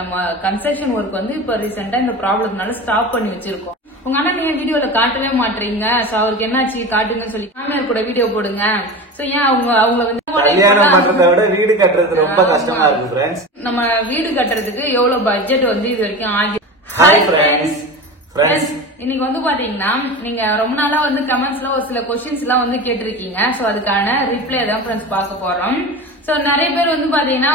நம்ம construction work வந்து இப்ப ரீசெண்டா இந்த ப்ராப்ளம்னால ஸ்டாப் பண்ணி வச்சிருக்கோம். உங்க அண்ணா நீங்க வீடியோல காட்டவே மாட்டீங்க, சோ அவருக்கு என்னாச்சு காட்டுங்கன்னு சொல்லி மாமியார் கூட வீடியோ போடுங்க. சோ ஏன் அவங்க வந்து கல்யாணம் பண்றதை விட வீடு கட்டுறது ரொம்ப கஷ்டமா இருக்கு ஃப்ரெண்ட்ஸ். நம்ம வீடு கட்டுறதுக்கு எவ்வளவு பட்ஜெட் வந்து இது வரைக்கும் ஆகி. ஹாய் ஃப்ரெண்ட்ஸ், இன்னைக்கு வந்து பாத்தீங்கன்னா நீங்க ரொம்ப நாளா வந்து கமெண்ட்ஸ்ல ஒரு சில கொஸ்டின்ஸ் எல்லாம் வந்து கேட்டிருக்கீங்க. சோ அதுக்கான ரிப்ளை தான் ஃப்ரெண்ட்ஸ் பார்க்க போறோம். சோ நிறைய பேர் வந்து பாத்தீங்கன்னா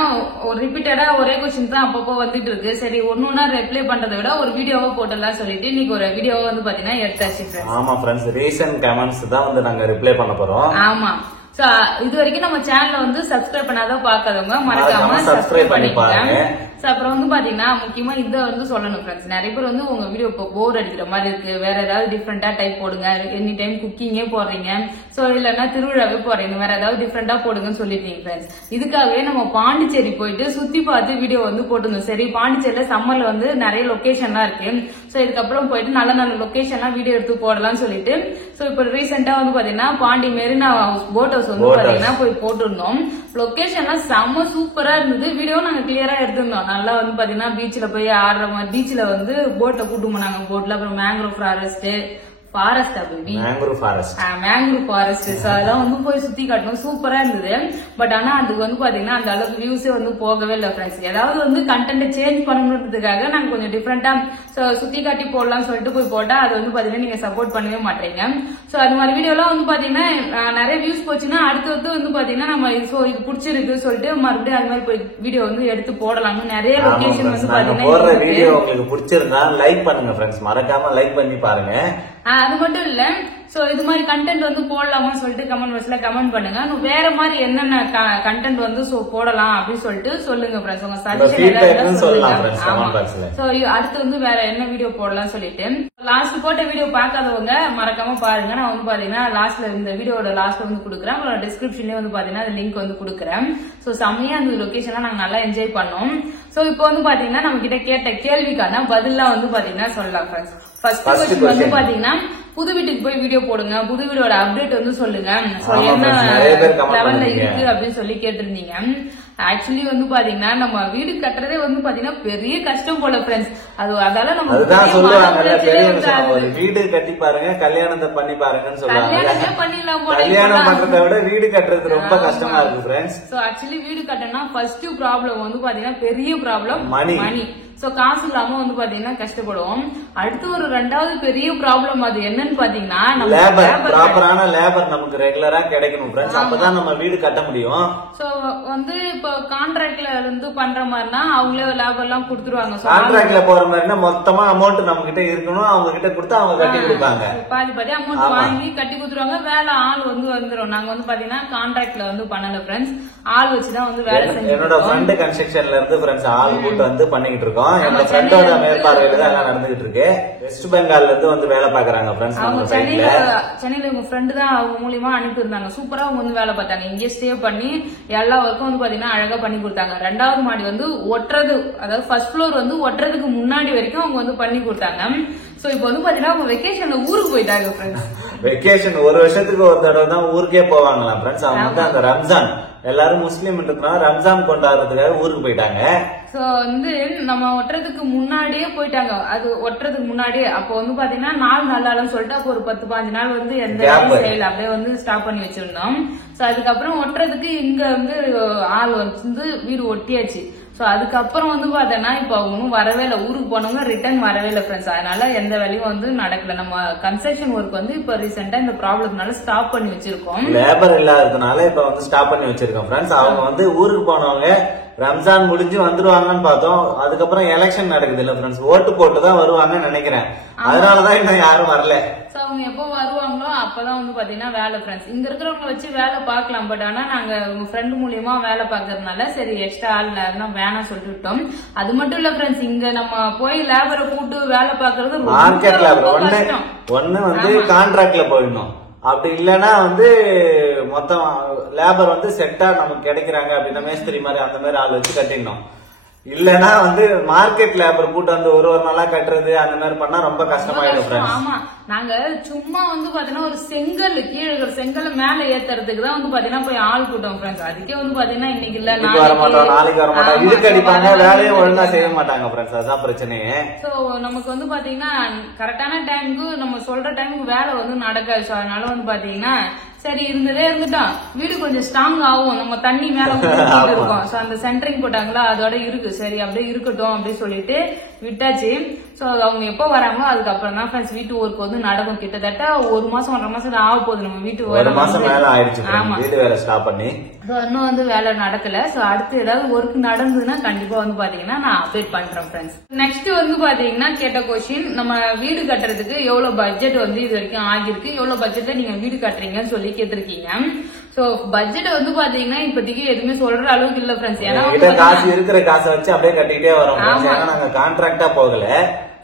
ரிப்பீட்டடா ஒரே கொஸ்டின் தான் அப்பப்போ வந்துட்டு இருக்கு. சரி ஒன்னொன்னா ரிப்ளை பண்றதை விட ஒரு வீடியோவா போட்டலாம் சொல்லிட்டு இன்னைக்கு ஒரு வீடியோவா வந்து பாத்தீங்கன்னா எடுத்தாச்சு ஃப்ரெண்ட்ஸ். ஆமா ஃப்ரெண்ட்ஸ், ரீசன்ட் கமெண்ட்ஸ் தான் வந்து நாங்க ரிப்ளை பண்ண போறோம். ஆமா, சோ இது வரைக்கும் நம்ம சேனலை வந்து சப்ஸ்கிரைப் பண்ணாதான் பாக்காதவங்க மறக்காம சப்ஸ்கிரைப் பண்ணி பாருங்க. அப்புறம் வந்து பாத்தீங்கன்னா முக்கியமா இத வந்து சொல்லணும் ஃப்ரெண்ட்ஸ், நிறைய பேர் வந்து உங்க வீடியோ போர் அடிக்கிற மாதிரி இருக்கு, வேற ஏதாவது டிஃப்ரெண்டா டைப் போடுங்க, எனி டைம் குக்கிங்கே போடுறீங்க, சோ இல்லன்னா திருவிழாவே போடுறீங்க, வேற ஏதாவது டிஃப்ரெண்டா போடுங்கன்னு சொல்லிருக்கீங்க ஃப்ரெண்ட்ஸ். இதுக்காகவே நம்ம பாண்டிச்சேரி போயிட்டு சுத்தி பார்த்து வீடியோ வந்து போட்டுருந்தோம். சரி பாண்டிச்சேரியில சம்மர்ல வந்து நிறைய லொகேஷன்லாம் இருக்கு, சோ இதுக்கப்புறம் போயிட்டு நல்ல நல்ல லொகேஷன்லாம் வீடியோ எடுத்து போடலாம்னு சொல்லிட்டு சோ இப்ப ரீசெண்டா வந்து பாத்தீங்கன்னா பாண்டி மெரினா போட் ஹவுஸ் வந்து பாத்தீங்கன்னா போய் போட்டிருந்தோம். லொகேஷன்லாம் செம்ம சூப்பரா இருந்தது, வீடியோ நாங்க கிளியரா எடுத்திருந்தோம். நல்லா வந்து பாத்தீங்கன்னா பீச்ல போய் ஆடுற மாதிரி, பீச்ல வந்து போட்டை கூட்டு போனாங்க போட்ல. அப்புறம் மேங்க்ரோவ் ஃபாரஸ்ட் மேங்க்ரோவ் ஃபாரஸ்ட் அதெல்லாம் வந்து போய் சுத்தி காட்டணும், சூப்பரா இருந்தது. பட் ஆனா அதுக்கு வந்து பாத்தீங்கன்னா அந்த அளவுக்கு வியூஸே வந்து போகவே இல்லை ஃப்ரெண்ட்ஸ். ஏதாவது வந்து கண்டென்ட் சேஞ்ச் பண்ணணுன்றதுக்காக நாங்க கொஞ்சம் டிஃப்ரெண்டா சுத்தி காட்டி போடலாம்னு சொல்லிட்டு போய் போட்டா அது வந்து பாத்தீங்கன்னா நீங்க சப்போர்ட் பண்ணவே மாட்டீங்க. சோ அது மாதிரி வீடியோ எல்லாம் வந்து பாத்தீங்கன்னா நிறைய வியூஸ் போச்சுன்னா அடுத்து வந்து பாத்தீங்கன்னா நம்ம இது பிடிச்சிருக்கு சொல்லிட்டு மறுபடியும் அது மாதிரி போய் வீடியோ வந்து எடுத்து போடலாம்னு நிறைய லொகேஷன் வந்து பாத்தீங்கன்னா வீடியோ உங்களுக்கு பிடிச்சிருந்தா லைக் பண்ணுங்க ஃப்ரெண்ட்ஸ், மறக்காம லைக் பண்ணி பாருங்க. அது மட்டும் இல்ல, சோ இது மாதிரி கண்டென்ட் வந்து போடலாமா சொல்லிட்டு கமெண்ட் பாக்ஸ்ல கமெண்ட் பண்ணுங்க. வேற மாதிரி என்னென்ன கண்டென்ட் வந்து போடலாம் அப்படின்னு சொல்லிட்டு சொல்லுங்க ஃப்ரெண்ட்ஸ், உங்க சஜஷன் சோ அடுத்து வந்து வேற என்ன வீடியோ போடலாம் சொல்லிட்டு. லாஸ்ட் போட்ட வீடியோ பார்க்காதவங்க மறக்காம பாருங்க. நான் வந்து பாத்தீங்கன்னா லாஸ்ட்ல இந்த வீடியோட லாஸ்ட்ல வந்து கொடுக்குறேன், அப்புறம் டிஸ்கிரிப்ஷன்லயே வந்து பாத்தீங்கன்னா அந்த லிங்க் வந்து கொடுக்குறேன். சோ செம்மையா அந்த லொகேஷன்லாம் நாங்க நல்லா என்ஜாய் பண்ணோம். சோ இப்போ வந்து பாத்தீங்கன்னா நம்ம கிட்ட கேட்ட கேள்விக்கான பதிலாம் வந்து பாத்தீங்கன்னா சொல்லலாம் ஃப்ரெண்ட்ஸ். ஃபர்ஸ்ட் क्वेश्चन வந்து பாத்தீங்கன்னா புது வீட்டுக்கு போய் வீடியோ போடுங்க, புது வீடோட அப்டேட் வந்து சொல்லுங்க, என்ன லெவல்ல இருக்கு அப்படின்னு சொல்லி கேட்டிருந்தீங்க. ஆக்சுவலி வந்து பாத்தீங்கன்னா நம்ம வீடு கட்டுறதே வந்து பாத்தீங்கன்னா பெரிய கஷ்டம் போல ஃப்ரெண்ட்ஸ். அதால நம்ம வீடு கட்டி பாருங்க, கல்யாணத்தை பண்ணி பாருங்கன்னு சொல்லுவாங்க. பண்ணிடலாம், கல்யாணம் பண்றதை விட வீடு கட்டுறது ரொம்ப கஷ்டமா இருக்கு ஃப்ரெண்ட்ஸ். சோ ஆக்சுவலி வீடு கட்டணும்னா ஃபர்ஸ்ட் ப்ராப்ளம் வந்து பாத்தீங்கன்னா பெரிய ப்ராப்ளம் மணி. சோ காசு இல்லாம வந்து பாத்தீங்கன்னா கஷ்டப்படுவோம். அடுத்து ஒரு ரெண்டாவது பெரிய ப்ராப்ளம் அது என்னன்னு பாத்தீங்கன்னா ப்ராப்பரான லேபர் நமக்கு ரெகுலரா கிடைக்கணும் ஃப்ரெண்ட்ஸ், அப்பதான் நம்ம வீடு கட்ட முடியும். சோ வந்து இப்போ கான்ட்ராக்ட்ல இருந்து பண்ற மாதிரினா அவங்களே லேபர் எல்லாம் கொடுத்துருவாங்க. கான்ட்ராக்ட்ல போற மாதிரினா மொத்தமா அமௌண்ட் நம்ம கிட்ட இருக்கணும், அவங்க கிட்ட கொடுத்து அவங்க கட்டி கொடுப்பாங்க. பாதி அமௌண்ட் வாங்கி கட்டி கொடுத்துருவாங்க, வேலை ஆள் வந்து வந்துரும். நாங்க வந்து பாத்தீங்கன்னா கான்ட்ராக்ட்ல வந்து பண்ணல ஃப்ரெண்ட்ஸ், ஆள் வச்சுதான் வந்து வேலை செஞ்சு. என்னோட ஃப்ரெண்ட் கன்ஸ்ட்ரக்ஷன்ல இருந்து ஃப்ரெண்ட்ஸ் ஆள் கூட்டு வந்து பண்ணிட்டு இருக்கோம். என்னோட ஃப்ரெண்டோட மேற்பார்வையில தான் எல்லாம் நடந்துகிட்டு இருக்கு. வெஸ்ட் பெங்கால்ல இருந்து வந்து வேலை பாக்குறாங்க ஃப்ரெண்ட்ஸ். நம்ம சைடுல சென்னையில உங்க ஃப்ரெண்ட் தான் அவங்க மூலியமா அனுப்பி இருந்தாங்க. சூப்பரா அவங்க வந்து வேலை பார்த்தாங்க, இங்கே ஸ்டே பண்ணி எல்லா ஒர்க்கும் வந்து பாத்தீங்கன்னா அழகா பண்ணி கொடுத்தாங்க. ரெண்டாவது மாடி வந்து ஒட்டுறது, அதாவது ஃபர்ஸ்ட் ஃப்ளோர் வந்து ஒட்டுறதுக்கு முன்னாடி வரைக்கும் அவங்க வந்து பண்ணி கொடுத்தாங்க. சோ இப்போ வந்து பாத்தீங்கன்னா அவங்க வெக்கேஷன்ல ஊருக்கு போயிட்டாங்க ஃப்ரெண்ட்ஸ். வெக்கேஷன் ஒரு வருஷத்துக்கு ஒரு தடவை தான் ஊருக்கே போவாங்களாம் ஃப்ரெண்ட்ஸ். அவங்க வந்து அந்த ரம்ஜான் எல்லாரும் முஸ்லீம் ரம்ஜான் கொண்டாடுறதுக்காக ஊருக்கு போயிட்டாங்க. சோ வந்து நம்ம ஒட்டுறதுக்கு முன்னாடியே போயிட்டாங்க, அது ஒட்டுறதுக்கு முன்னாடியே. அப்போ வந்து பாத்தீங்கன்னா நாள் நல்லாலும் சொல்லிட்டு அப்போ ஒரு 10-15 நாள் வந்து எந்த செயல் அப்படியே வந்து ஸ்டாப் பண்ணி வச்சிருந்தோம். சோ அதுக்கப்புறம் ஒட்டுறதுக்கு இங்க வந்து ஆள் வந்து வீடு ஒட்டியாச்சு. சோ அதுக்கப்புறம் வந்து பாத்தீங்கன்னா இப்ப அவங்க வரவே இல்லை, ஊருக்கு போனவங்க ரிட்டர்ன் வரவே இல்லை ஃப்ரெண்ட்ஸ். அதனால எந்த வேலையும் வந்து நடக்கல. நம்ம கன்ஸ்ட்ரக்ஷன் ஒர்க் வந்து இப்ப ரீசெண்டா இந்த ப்ராப்ளம்னால ஸ்டாப் பண்ணி வச்சிருக்கோம். லேபர் இல்லாததுனால இப்ப வந்து ஸ்டாப் பண்ணி வச்சிருக்கோம் ஃப்ரெண்ட்ஸ். அவங்க வந்து ஊருக்கு போனவங்க ரம்ஜான் முடிஞ்சு வந்துருவாங்கன்னு பார்த்தோம். அதுக்கப்புறம் எலெக்ஷன் நடக்குது இல்ல ஃப்ரெண்ட்ஸ், ஓட்டு போட்டுதான் வருவாங்கன்னு நினைக்கிறேன். அதனாலதான் இன்னும் யாரும் வரல. சோ அவங்க எப்போ வருவாங்களோ அப்பதான் வந்து பாத்தீங்கன்னா வேலை ஃப்ரெண்ட்ஸ். இங்க இருக்கிறவங்க வச்சு வேலை பார்க்கலாம், பட் ஆனா நாங்க உங்க ஃப்ரெண்ட் மூலியமா வேலை பாக்குறதுனால சரி எக்ஸ்ட்ரா ஆள் வேணாம் சொல்லிட்டோம். அது மட்டும் இல்ல ஃப்ரெண்ட்ஸ், இங்க நம்ம போய் லேபரை கூட்டு வேலை பாக்குறது மார்க்கெட் லேபர் ஒண்ணு வந்து கான்ட்ராக்ட்ல போயிடணும், அப்படி இல்லைன்னா வந்து மொத்தம் லேபர் வந்து செட்டா நமக்கு கிடைக்கிறாங்க அப்படின்னா மேஸ்திரி மாதிரி அந்த மாதிரி ஆள் வச்சு கட்டிடணும். இல்லன்னா வந்து மார்க்கெட் லேபர் கூட்டு வந்து ஒரு நாளா கட்டுறது அந்த மாதிரி பண்ணா ரொம்ப கஷ்டமாயிடும் ஃப்ரெண்ட்ஸ். ஆமா, நாங்க சும்மா வந்து பாத்தீங்கன்னா ஒரு செங்கல் கீழே இருக்கிற செங்கல் மேல ஏத்துறதுக்கு தான் வந்து பாத்தீங்கன்னா போய் ஆள் கூட்டம் ஃப்ரெண்ட்ஸ். அதுக்கே வந்து பாத்தீங்கன்னா இன்னைக்கு இல்ல வர மாட்டோம், நாளைக்கு வர மாட்டோம், இதுக்கு அடிப்பாங்க, வேலையும் ஒழுங்கா செய்ய மாட்டாங்க ஃப்ரெண்ட்ஸ். அதுதான் பிரச்சனையே. சோ நமக்கு வந்து பாத்தீங்கன்னா கரெக்டான டைமுக்கு நம்ம சொல்ற டைமுக்கு வேலை வந்து நடக்காது. சோ அதனால வந்து பாத்தீங்கன்னா சரி இருந்ததே இருந்துட்டோம், வீடு கொஞ்சம் ஸ்ட்ராங் ஆகும், நம்ம தண்ணி மேல இருக்கும். சோ அந்த சென்டரிங் போட்டாங்களா அதோட இருக்கு, சரி அப்படியே இருக்கட்டும் அப்படின்னு சொல்லிட்டு விட்டாச்சு. சோ அவங்க எப்ப வராங்களோ அதுக்கப்புறம் தான் ஃப்ரெண்ட்ஸ் வீட்டு ஒர்க் வந்து நடக்கும். கிட்டத்தட்ட 1 மாசம் 1.5 மாசம் ஆக போகுது நம்ம வீட்டு 1 மாசம் மேல ஆயிடுச்சு வீட்டு வேலை ஸ்டாப் பண்ணி. இன்னும் வந்து வேலை நடக்கல. சோ அடுத்து ஏதாவது ஒர்க் நடந்ததுன்னா கண்டிப்பா வந்து பாத்தீங்கன்னா நான் அப்டேட் பண்றேன் ஃப்ரெண்ட்ஸ். நெக்ஸ்ட் வந்து பாத்தீங்கன்னா கேட்ட கொஸ்டின், நம்ம வீடு கட்டுறதுக்கு எவ்வளவு பட்ஜெட் வந்து இது வரைக்கும் ஆகிருக்கு, எவ்வளவு பட்ஜெட்ல நீங்க வீடு கட்டுறீங்கன்னு சொல்லி கேட்டிருக்கீங்க. சோ பட்ஜெட் வந்து பாத்தீங்கன்னா இப்போதைக்கு எதுவுமே சொல்ற அளவுக்கு இல்ல ஃப்ரெண்ட்ஸ். ஏன்னா காசு இருக்கிற காசை வச்சு அப்படியே கட்டிக்கிட்டே வரோம். ஏன்னா நாங்க கான்ட்ராக்டா போகல.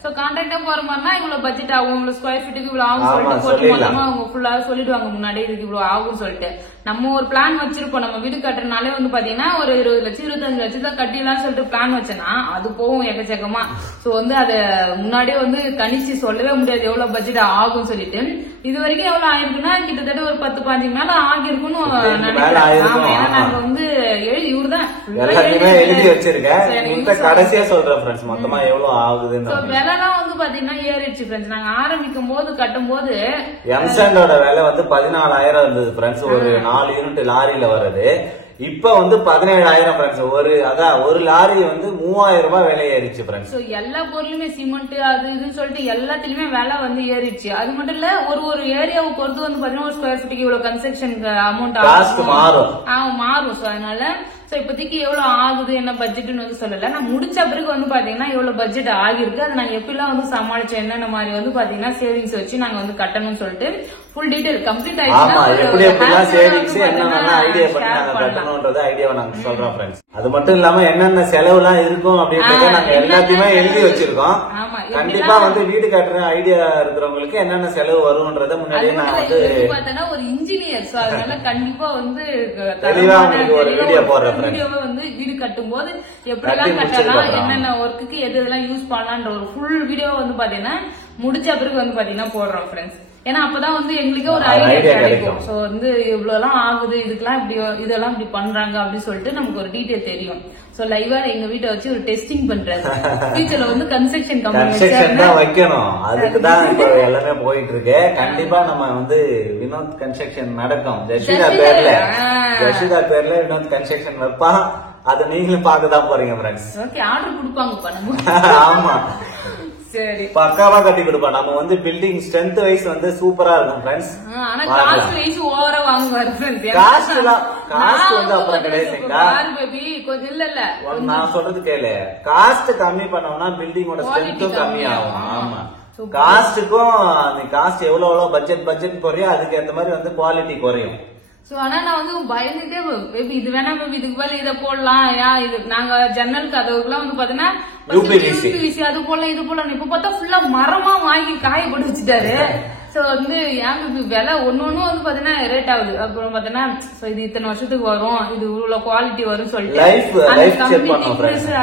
சோ கான்ட்ராக்டா போற மாதிரினா இவ்வளவு பட்ஜெட் ஆகும், இவ்வளவு ஸ்கொயர் ஃபீட்டுக்கு இவ்வளவு ஆகும் சொல்லிட்டு போட்டு மொத்தமா அவங்க ஃபுல்லா சொல்லிடுவாங்க முன்னாடியே இதுக்கு இவ்வளவு ஆகும் சொல்லிட்டு. நம்ம ஒரு பிளான் வச்சிருப்போம், நம்ம வீடு கட்டுறதுனாலே வந்து பாத்தீங்கன்னா ஒரு 20 லட்சம் 25 லட்சம் தான் கட்டிடலாம்னு சொல்லிட்டு பிளான் வச்சேன்னா அது போகும் எக்கச்சக்கமா. சோ வந்து அத முன்னாடியே வந்து கணிச்சு சொல்லவே முடியாது எவ்வளவு பட்ஜெட் ஆகும் சொல்லிட்டு. இது வரைக்கும் எவ்வளவு ஆயிருக்குன்னா கிட்டத்தட்ட ஒரு 10-15 மேல ஆகிருக்குன்னு நினைக்கிறேன். ஏன்னா நாங்க வந்து இவருதான் எழுதி வச்சிருக்கேன், கடைசியா சொல்றேன் ஃப்ரெண்ட்ஸ் மொத்தமா எவ்வளவு ஆகுதுன்னு. விலைலாம் வந்து பாத்தீங்கன்னா ஏறிடுச்சு ஃப்ரெண்ட்ஸ். நாங்க ஆரம்பிக்கும் போது கட்டும் போது எம்சாண்டோட விலை வந்து 14,000 இருந்தது ஃப்ரெண்ட்ஸ், ஒரு 4 யூனிட் லாரியில வருது. இப்ப வந்து 17,000 ஃப்ரெண்ட்ஸ். ஒரு லாரி வந்து 3,000 ரூபாய் விலை ஏறிச்சு ஃப்ரெண்ட்ஸ். எல்லா பொருளுமே சிமெண்ட் அது இதுன்னு சொல்லிட்டு எல்லாத்துலயுமே விலை வந்து ஏறிடுச்சு. அது மட்டும் இல்ல ஒரு ஏரியாவை பொறுத்து வந்து பாத்தீங்கன்னா ஒரு ஸ்கொயர் ஃபீட்டுக்கு இவ்வளவு கன்ஸ்ட்ரக்ஷன் அமௌண்ட் மாறும். சோ அதனால சோ இப்போதைக்கு எவ்வளவு ஆகுது என்ன பட்ஜெட்னு வந்து சொல்லல. நான் முடிச்ச பிறகு வந்து பாத்தீங்கன்னா எவ்வளவு பட்ஜெட் ஆகிருக்கு, அது நாங்க எப்படிலாம் வந்து சமாளிச்சோம், என்னென்ன மாதிரி வந்து பாத்தீங்கன்னா சேவிங்ஸ் வச்சு நாங்க வந்து கட்டணும்னு சொல்லிட்டு ஃபுல் டீடைல் கம்ப்ளீட் அது மட்டும் இல்லாம என்னென்ன செலவு எல்லாம் இருக்கும் அப்படின்றத நாங்க எல்லாத்தையுமே எழுதி வச்சிருக்கோம். கண்டிப்பா வந்து வீடு கட்டுற ஐடியா இருக்கிறவங்களுக்கு என்னென்ன செலவு வரும்ன்றத முன்னாடியே நான் வந்து ஒரு இன்ஜினியர். சோ அதனால கண்டிப்பா வந்து தெளிவா உங்களுக்கு ஒரு வீடியோ போடுறேன். வீடியோவை வந்து வீடு கட்டும் போது எப்படிலாம் கட்டலாம், என்னென்ன ஒர்க்குக்கு எது எதெல்லாம் யூஸ் பண்ணலான்ற ஒரு ஃபுல் வீடியோ வந்து பாத்தீங்கன்னா முடிச்ச பிறகு வந்து பாத்தீங்கன்னா போடுறோம் ஃப்ரெண்ட்ஸ். ஏன்னா அப்பதான் வந்து எங்களுக்கே ஒரு ஐடியா கிடைக்கும். சோ வந்து இவ்வளவு எல்லாம் ஆகுது, இதுக்கெல்லாம் இப்படி இதெல்லாம் இப்படி பண்றாங்க அப்படின்னு சொல்லிட்டு நமக்கு ஒரு டீடைல் தெரியும். சோ லைவா எங்க வீட்டை வச்சு ஒரு டெஸ்டிங் பண்றாரு. ஃபியூச்சர்ல வந்து கன்ஸ்ட்ரக்ஷன் கம்பெனி தான் வைக்கணும், அதுக்குதான் இப்ப எல்லாமே போயிட்டு இருக்கு. கண்டிப்பா நம்ம வந்து வினோத் கன்ஸ்ட்ரக்ஷன் நடக்கும். ஜஷிதா பேர்ல வினோத் கன்ஸ்ட்ரக்ஷன் வைப்பா, அது நீங்களும் பார்க்கதான் போறீங்க ஃப்ரெண்ட்ஸ். ஓகே, ஆர்டர் கொடுப்பாங்க நம்ம. ஆமா சரி, பக்காவா கட்டி கொடுப்போம். நம்ம வந்து பில்டிங் ஸ்ட்ரென்த் வைஸ் வந்து சூப்பரா இருக்கும் ஃப்ரெண்ட்ஸ். ஆனா காஸ்ட் வைஸ் ஓவரா வாங்குவாரு ஃப்ரெண்ட்ஸ். காஸ்ட் வந்து அப்புறம் கிடையாதுங்களா பேபி, கொஞ்சம் இல்ல நான் சொல்றது கேளு. காஸ்ட் கம்மி பண்ணோம்னா பில்டிங்கோட ஸ்ட்ரென்த்தும் கம்மி ஆகும். ஆமா, காஸ்டுக்கும் அந்த காஸ்ட் எவ்வளவு பட்ஜெட் குறையும், அதுக்கு ஏத்த மாதிரி வந்து குவாலிட்டி குறையும். சோ ஆனா நான் வந்து பயந்துட்டே பேபி இது வேணா பேபி இதுக்கு மேல இதை போடலாம், இது நாங்க ஜன்னல் கதவுக்குலாம் வந்து பாத்தீங்கன்னா யூபிவிசி அது போடலாம் இது போடலாம். இப்ப பார்த்தா ஃபுல்லா மரமா வாங்கி காயப்பட்டு வச்சுட்டாரு. சோ வந்து ஏன் விலை ஒன்னொன்னும் வந்து பாத்தீங்கன்னா ரேட் ஆகுது. அப்புறம் பாத்தீங்கன்னா இது இத்தனை வருஷத்துக்கு வரும், இது இவ்வளவு குவாலிட்டி வரும் சொல்லிட்டு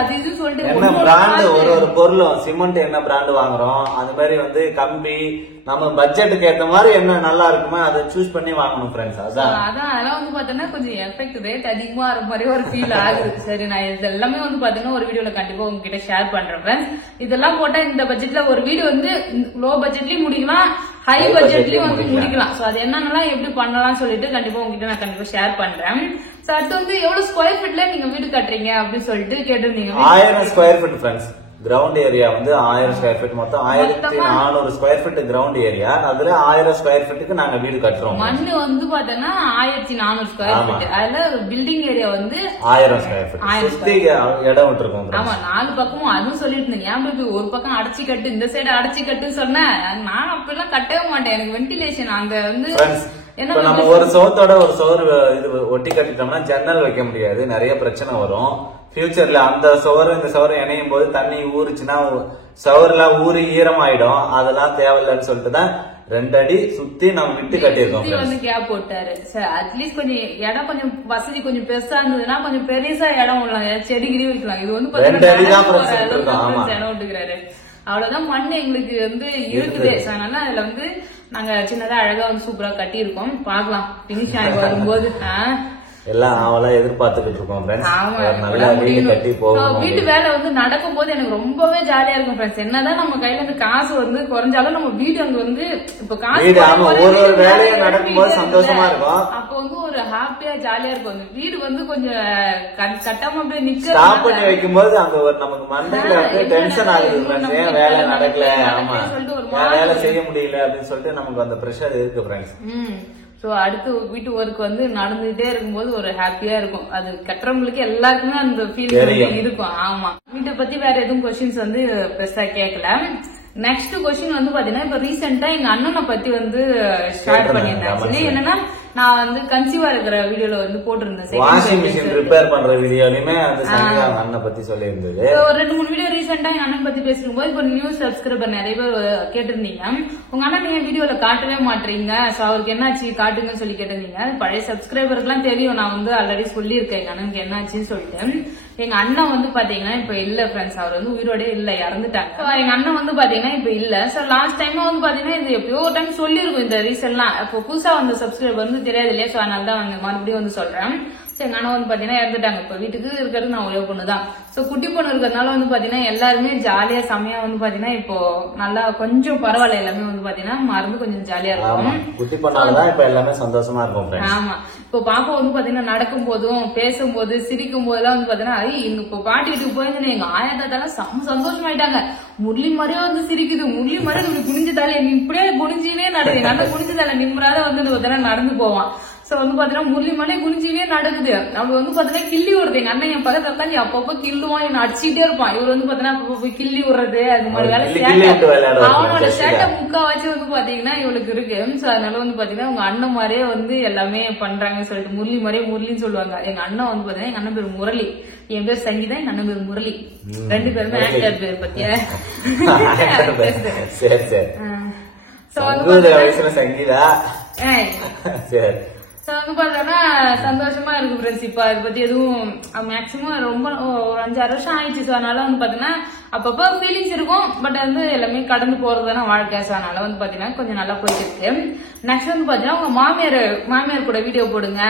அது இது சொல்லிட்டு என்ன பிராண்ட் ஒரு பொருளும் சிமெண்ட் என்ன பிராண்ட் வாங்குறோம், அது மாதிரி வந்து கம்பி நம்ம பட்ஜெட்டுக்கு ஏத்த மாதிரி என்ன நல்லா இருக்குமோ அதை சூஸ் பண்ணி வாங்கணும் ஃப்ரெண்ட்ஸ். அதெல்லாம் வந்து பாத்தீங்கன்னா கொஞ்சம் எஃபெக்ட் ரேட் அதிகமா வர மாதிரி ஒரு ஃபீல் ஆகுது. சரி, நான் இது எல்லாமே வந்து பாத்தீங்கன்னா ஒரு வீடியோல கண்டிப்பா உங்ககிட்ட ஷேர் பண்றேன் ஃப்ரெண்ட்ஸ். இதெல்லாம் போட்டா இந்த பட்ஜெட்ல ஒரு வீடியோ வந்து லோ பட்ஜெட்லயும் முடிக்கலாம், ஹை பட்ஜெட்லயும் வந்து முடிக்கலாம். சோ அது என்னென்னலாம் எப்படி பண்ணலாம் சொல்லிட்டு கண்டிப்பா உங்ககிட்ட நான் கண்டிப்பா ஷேர் பண்றேன். சோ அடுத்து வந்து எவ்வளவு ஸ்கொயர் ஃபீட்ல நீங்க வீடு கட்டுறீங்க அப்படின்னு சொல்லிட்டு கேட்டிருந்தீங்க. 1000 square feet friends. Ground area வந்து 1000 ஸ்கொயர் ஃபீட், மொத்தம் 1400 ஸ்கொயர் ஃபீட் கிரவுண்ட் ஏரியா. அதுல 1000 ஸ்கொயர் ஃபீட்டுக்கு நாங்க வீடு கட்டுறோம். மண்ணு வந்து பாத்தீங்கன்னா 1400 ஸ்கொயர் ஃபீட், அதுல பில்டிங் ஏரியா வந்து 1000 ஸ்கொயர் ஃபீட். சுத்தி இடம் விட்டுருக்கோம். ஆமா, 4 பக்கமும் அதுவும் சொல்லிட்டு இருந்தேன். ஏன் பேபி ஒரு பக்கம் அடைச்சி கட்டு, இந்த சைடு அடைச்சி கட்டுன்னு சொன்னேன். நான் அப்படிலாம் கட்டவே மாட்டேன், எனக்கு வென்டிலேஷன் அங்க வந்து நம்ம ஒரு சோத்தோட ஒரு சோறு இது ஒட்டி கட்டிட்டோம்னா ஜன்னல் வைக்க முடியாது, நிறைய பிரச்சனை வரும். ஃபியூச்சர்ல அந்த சோறு இந்த சோறு இணையும் போது தண்ணி ஊறுச்சுன்னா சோறுலாம் ஊறி ஈரமாயிடும், அதெல்லாம் தேவையில்லைன்னு சொல்லிட்டு தான் 2 அடி சுத்தி நம்ம விட்டு கட்டியிருக்கோம் சுத்தி வந்து கேப் போட்டாரு. சார் அட்லீஸ்ட் கொஞ்சம் இடம் கொஞ்சம் வசதி கொஞ்சம் பெருசா இருந்ததுன்னா கொஞ்சம் பெருசா இடம் விடலாம், செடி கிடி வைக்கலாம். இது வந்து 2 அடி தான் இடம் விட்டுக்கிறாரு. அவ்வளவுதான் மண் எங்களுக்கு வந்து இருக்குது. அதனால அதுல வந்து நாங்க சின்னதா அழகா வந்து சூப்பரா கட்டி இருக்கோம். பாக்கலாம் பினிஷ் ஆகி வரும்போது எல்லாம் அவளா எதிர்பார்த்துக்கிட்டு இருக்கோம். நல்லா வீடு கட்டி போகும். வீட்டு வேலை வந்து நடக்கும் போது எனக்கு ரொம்பவே ஜாலியா இருக்கும் ஃப்ரெண்ட்ஸ். என்னதான் நம்ம கையில இருந்து காசு வந்து குறைஞ்சாலும் நம்ம வீடு அங்க வந்து இப்ப காசு ஒரு வேலையும் நடக்கும் போது சந்தோஷமா இருக்கும். அப்ப வந்து ஒரு ஹாப்பியா ஜாலியா இருக்கும். அந்த வீடு வந்து கொஞ்சம் கட்டாம அப்படியே நிக்க ஸ்டாப் பண்ணி வைக்கும் போது அங்க ஒரு நமக்கு மண்டையில வந்து டென்ஷன் ஆகுது. ஏன் வேலை நடக்கல, ஆமா வேலை செய்ய முடியல அப்படின்னு சொல்லிட்டு நமக்கு அந்த பிரஷர் இருக்கு ஃப்ரெண்ட்ஸ். சோ அடுத்து வீட்டு ஒர்க் வந்து நடந்துகிட்டே இருக்கும்போது ஒரு ஹாப்பியா இருக்கும். அது கட்டுறவங்களுக்கு எல்லாருக்குமே அந்த ஃபீலிங் இருக்கும். ஆமா, வீட்டை பத்தி வேற எதுவும் கொஸ்டின்ஸ் வந்து பெருசா கேட்கல. நெக்ஸ்ட் கொஸ்டின் வந்து பாத்தீங்கன்னா இப்ப ரீசெண்டா எங்க அண்ணனை பத்தி வந்து ஸ்டார்ட் பண்ணியிருந்தாச்சு. என்னன்னா நான் வந்து கன்சீவா இருக்கிற வீடியோல வந்து போட்டிருந்தேன். வாஷிங் மிஷின் ரிப்பேர் பண்ற வீடியோலயுமே அந்த சங்கீதா அண்ணனை பத்தி சொல்லி இருந்தது. ஒரு 2-3 வீடியோ ரீசெண்டா எங்க அண்ணன் பத்தி பேசும் போது இப்ப நியூ சப்ஸ்கிரைபர் நிறைய பேர் கேட்டிருந்தீங்க, உங்க அண்ணன் நீங்க வீடியோல காட்டவே மாட்டீங்க, சோ அவருக்கு என்னாச்சு காட்டுங்கன்னு சொல்லி கேட்டிருந்தீங்க. பழைய சப்ஸ்கிரைபருக்கு எல்லாம் தெரியும், நான் வந்து ஆல்ரெடி சொல்லியிருக்கேன் எங்க அண்ணனுக்கு என்னாச்சுன்னு சொல்லிட்டு. எங்க அண்ணன் வந்து பாத்தீங்கன்னா இப்ப இல்ல ஃப்ரெண்ட்ஸ், அவர் வந்து உயிரோட இல்ல, இறந்துட்டாங்க. எங்க அண்ணன் வந்து பாத்தீங்கன்னா இப்ப இல்ல. சோ லாஸ்ட் டைம் வந்து பாத்தீங்கன்னா இது எப்பயோ ஒரு டைம் சொல்லிருக்கும் இந்த ரீசன்லாம். இப்போ புதுசா வந்த சப்ஸ்கிரைபர் வந்து தெரியாது இல்லையா, சோ அதனாலதான் வந்து மறுபடியும் வந்து சொல்றேன். எங்க அண்ணன் வந்து பாத்தீங்கன்னா இறந்துட்டாங்க. இப்ப வீட்டுக்கு இருக்கிறது நான் ஒரே பொண்ணுதான். சோ குட்டி பொண்ணு இருக்கிறதுனால வந்து பாத்தீங்கன்னா எல்லாருமே ஜாலியா செமையா வந்து பாத்தீங்கன்னா இப்போ நல்லா கொஞ்சம் பரவாயில்ல, எல்லாமே வந்து பாத்தீங்கன்னா மறந்து கொஞ்சம் ஜாலியா இருக்கும். குட்டி பொண்ணாலதான் இப்ப எல்லாமே சந்தோஷமா இருக்கும். ஆமா, இப்போ பாப்பா வந்து பாத்தீங்கன்னா நடக்கும் போதும் பேசும்போது சிரிக்கும் போதெல்லாம் வந்து பாத்தீங்கன்னா இப்போ பாட்டி வீட்டுக்கு போயிருந்தேன், எங்க ஆயத்தாத்தால செம்ம சந்தோஷமாயிட்டாங்க. முரளி மாதிரியே வந்து சிரிக்குது, முரளி மாதிரி இப்படி குனிஞ்சதால இப்படியே குனிஞ்சினே நடக்குது. எங்க அண்ணன் குனிஞ்சதால நிம்மராத வந்து நடந்து போவான். சோ வந்து பாத்தீங்கன்னா முரளி மலை குனிஞ்சினே நடக்குது. அவங்க வந்து பாத்தீங்கன்னா கிள்ளி விடுறது. எங்க அண்ணன் என் பக்கத்துல உட்காந்து அப்பப்போ கிள்ளுவான், என்ன அடிச்சுட்டே இருப்பான். இவர் வந்து பாத்தீங்கன்னா அப்பப்போ கிள்ளி விடுறது, அது மாதிரி வேலை அவனோட சேட்டை முக்காவாச்சு வந்து பாத்தீங்கன்னா இவளுக்கு இருக்கு. சோ அதனால வந்து பாத்தீங்கன்னா உங்க அண்ணன் மாதிரியே வந்து எல்லாமே பண்றாங்கன்னு சொல்லிட்டு முரளி மாதிரியே முரளின்னு சொல்லுவாங்க. எங்க அண்ணன் வந்து பாத்தீங்கன்னா எங்க அண்ணன் பேர் முரளி, என் பேர் சங்கீதா, எங்க அண்ணன் பேர் முரளி. 2 பேருமே ஆக்டர் பேர் பத்தியா. சரி சரி. சங்கீதா சரி. வந்து பாத்தோம்னா சந்தோஷமா இருக்கு ஃப்ரெண்ட்ஸ். இப்ப அதை பத்தி எதுவும் மேக்சிமம் ரொம்ப ஒரு 5-6 வருஷம் ஆயிடுச்சு. சோ அதனால வந்து பாத்தீங்கன்னா அப்பப்ப ஃபீலிங்ஸ் இருக்கும், பட் வந்து எல்லாமே கடந்து போறதுதானே வாழ்க்கை. சோ அதனால வந்து பாத்தீங்கன்னா கொஞ்சம் நல்லா போயிட்டு இருக்கு. நெக்ஸ்ட் வந்து பாத்தீங்கன்னா உங்க மாமியார் கூட வீடியோ போடுங்க,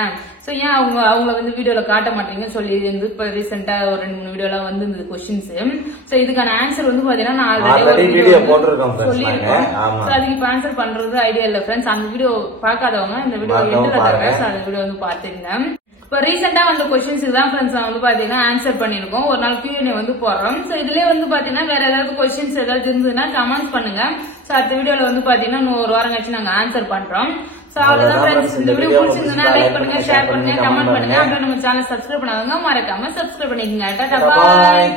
சோ ஏன் அவங்கள வந்து வீடியோல காட்ட மாட்டீங்கன்னு சொல்லி இருந்து இப்ப ரீசெண்டா ஒரு 2-3 வீடியோலாம் வந்து இந்த கொஸ்டின்ஸ். சோ இதுக்கான ஆன்சர் வந்து பாத்தீங்கன்னா நான் ஆல்ரெடி வீடியோ சொல்லிருக்கேன். சோ அதுக்கு இப்ப ஆன்சர் பண்றது ஐடியா இல்ல ஃப்ரெண்ட்ஸ். அந்த வீடியோ பாக்காதவங்க இந்த வீடியோ எண்டுல தரேன், அந்த வீடியோ வந்து பாத்துருங்க. இப்ப ரீசெண்டா வந்த கொஸ்டின்ஸ் தான் ஃப்ரெண்ட்ஸ் வந்து பாத்தீங்கன்னா ஆன்சர் பண்ணிருக்கோம். ஒரு நாள் Q&A வந்து போடுறோம். சோ இதுலயே வந்து பாத்தீங்கன்னா வேற ஏதாவது கொஸ்டின்ஸ் ஏதாவது இருந்ததுன்னா கமெண்ட் பண்ணுங்க. சோ அடுத்த வீடியோல வந்து பாத்தீங்கன்னா இன்னும் ஒரு வாரம் கழிச்சு நாங்க ஆன்சர் பண்றோம். சோ அவ்வளவுதான் ஃப்ரெண்ட்ஸ். இந்த வீடியோ பிடிச்சிருந்தா லைக் பண்ணுங்க, ஷேர் பண்ணுங்க, கமெண்ட் பண்ணுங்க. அப்புறம் நம்ம சேனல் சப்ஸ்கிரைப் பண்ணாதவங்க மறக்காம சப்ஸ்கிரைப் பண்ணிக்கங்க. டாடா பாய்.